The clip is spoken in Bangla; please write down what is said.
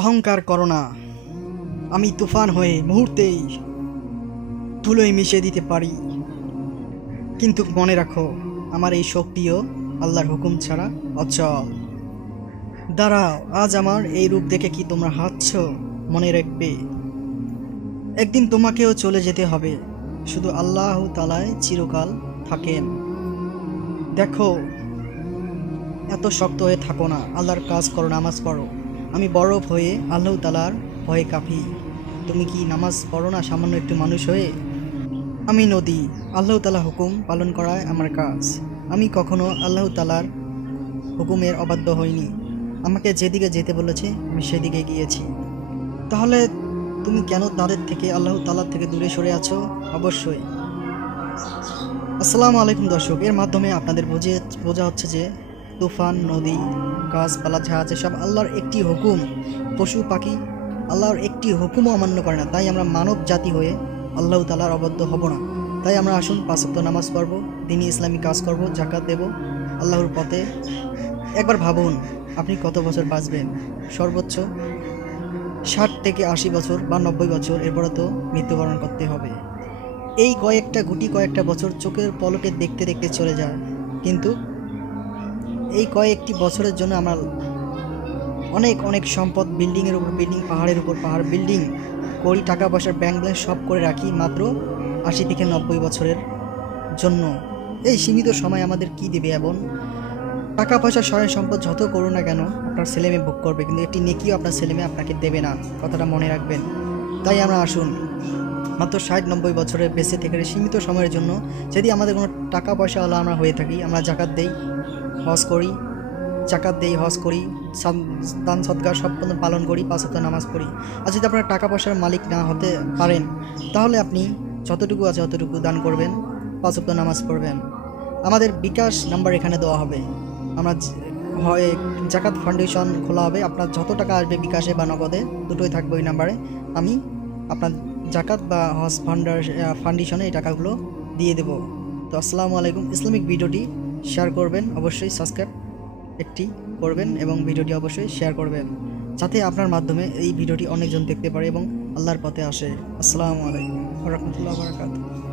অহংকার করো না। আমি তুফান হয়ে মুহূর্তেই ধুলোয় মিশিয়ে দিতে পারি, কিন্তু মনে রাখো আমার এই শক্তিও আল্লাহর হুকুম ছাড়া অচল। দাঁড়াও, আজ আমার এই রূপ দেখে কি তোমরা হাসছো? মনে রাখবে একদিন তোমাকেও চলে যেতে হবে, শুধু আল্লাহ তাআলাই চিরকাল থাকেন। দেখো, এত শক্ত হয়ে থাকো না, আল্লাহর কাজ করো, নামাজ পড়ো। আমি বরফ হয়ে আল্লাহ তাআলার ভয়ে কাঁপি, তুমি কি নামাজ পড়ো না সামান্য একটু মানুষ হয়ে? আমি নদী, আল্লাহ তাআলা হুকুম পালন করায় আমার কাজ। আমি কখনো আল্লাহ তাআলার হুকুমের অবাধ্য হইনি। আমাকে যেদিকে যেতে বলেছে আমি সেদিকে গিয়েছি। তাহলে তুমি কেন তাদের থেকে, আল্লাহ তাআলার থেকে দূরে সরে আছো? অবশ্যই। আসসালামু আলাইকুম দর্শক, এর মাধ্যমে আপনাদের বোঝা হচ্ছে যে তুফান, নদী, গাছপালা, জাহাজ এসব আল্লাহর একটি হুকুম। পশু পাখি আল্লাহর একটি হুকুমও অমান্য করে না। তাই আমরা মানব জাতি হয়ে আল্লাহ তাআলার অবাধ্য হব না। তাই আমরা আসুন 5 ওয়াক্ত নামাজ পড়ব, দ্বীনি ইসলামী কাজ করব, জাকাত দেব আল্লাহর পথে। একবার ভাবুন আপনি কত বছর বাঁচবেন? সর্বোচ্চ 60 থেকে 80 বছর বা 90 বছর, এরপরে তো মৃত্যুবরণ করতে হবে। এই কয়েকটা বছর চোখের পলকে দেখতে দেখতে চলে যায়, কিন্তু এই কয়েকটি বছরের জন্য আমরা অনেক অনেক সম্পদ, বিল্ডিংয়ের উপর বিল্ডিং, পাহাড়ের উপর পাহাড় বিল্ডিং করি, টাকা পয়সার ব্যাংক ব্যালেন্স সব করে রাখি মাত্র 80 থেকে 90 বছরের জন্য। এই সীমিত সময় আমাদের কি দিবে? এবং টাকা পয়সা, সহায় সম্পদ যত করুন না কেন আপনার ছেলেমেয়ে ভোগ করবে, কিন্তু একটি নেকিও আপনার ছেলেমেয়ে আপনাকে দেবে না, কথাটা মনে রাখবেন। তাই আমরা আসুন মাত্র 60-90 বছরে বেঁচে থেকে সীমিত সময়ের জন্য, যদি আমাদের কোনো টাকা পয়সা হলো আমরা হয়ে থাকি, আমরা জাকাত দেই, হজ করি, জাকাত দেই, হজ করি, দান সদকা সব পালন করি, 5 ওয়াক্ত নামাজ পড়ি। আর যদি আপনারা টাকা পয়সার মালিক না হতে পারেন, তাহলে আপনি যতটুকু আছে ততটুকু দান করবেন, 5 ওয়াক্ত নামাজ পড়বেন। আমাদের বিকাশ নাম্বার এখানে দেওয়া হবে। আমরা হয় জাকাত ফাউন্ডেশন খোলা হবে, আপনার যত টাকা আসবে বিকাশে বা নগদে দুটোই থাকবে ওই নাম্বারে। আমি আপনার জাকাত বা হজ ফাউন্ডেশনে এই টাকাগুলো দিয়ে দেব। তো আসসালামু আলাইকুম। ইসলামিক ভিডিওটি শেয়ার করবেন, অবশ্যই সাবস্ক্রাইব একটি করবেন এবং ভিডিওটি অবশ্যই শেয়ার করবেন, যাতে আপনার মাধ্যমে এই ভিডিওটি অনেকজন দেখতে পারে এবং আল্লাহর পথে আসে। আসসালামু আলাইকুম ওয়া রাহমাতুল্লাহি ওয়া বারাকাতুহু।